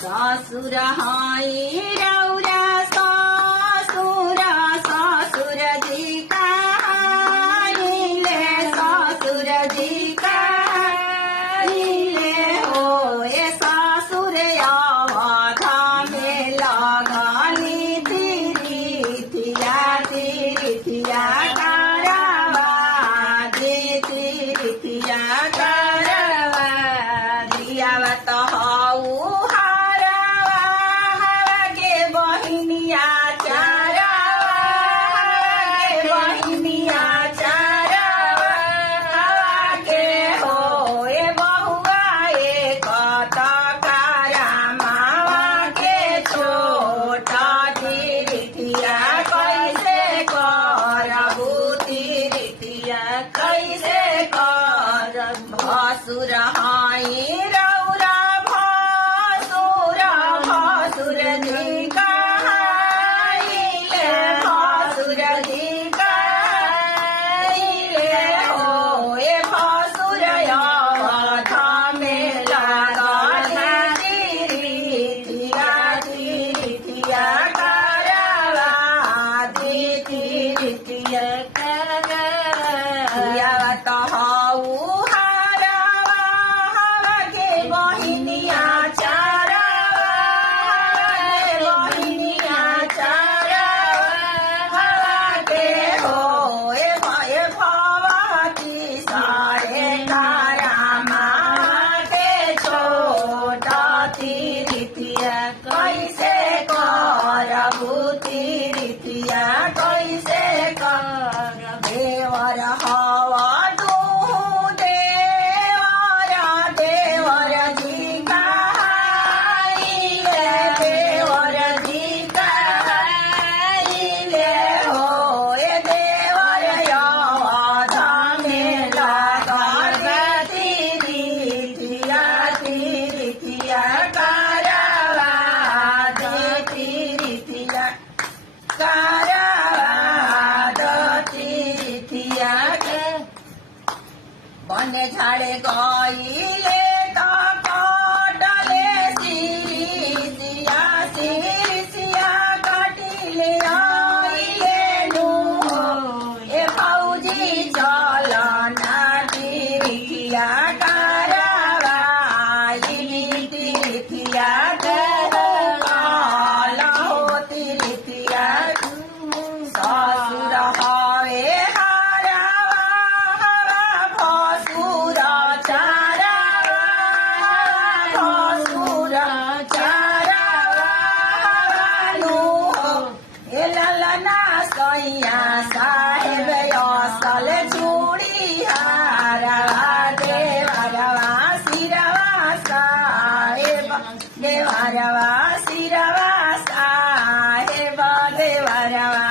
ससुर हाई रौरा ससुर ससुर जी कहानीले ससुर जी कहानीले हो ए ससुर अवधा में लगनी तिरिथिया तिरिथिया करवा दे तिरिथिया करवा दियावत हऊ भसुर हाई रौरा भसुर भसुर जी कहानीले भसुर जी कहानीले हो ए भसुर अवधा में लगनी तिरिथिया तिरिथिया करवा दे तिरिथिया दियावत हऊ कैसे करबू तिरिथिया कैसे कर देवर हवा तू देवर देवर जी कहानीले देवर जी कहानीले हो ए देवर अवधा में लगनी तिरिथिया तिरिथिया करवा दे तिरिथिया बन झाड़े गईले तो कटले सिरिसिया सिरिसिया कटिले आइले नु ए भौजी चल ना तिरिथिया करवा तिरिथिया ससुर हवे हरवा भसुर चरवा भसुर चरवा नु ए ललना सैया साहेब असल चूड़ी हारवा देवरवा सिरवा साहेब देवरवा सिरवा साहेब देवरवा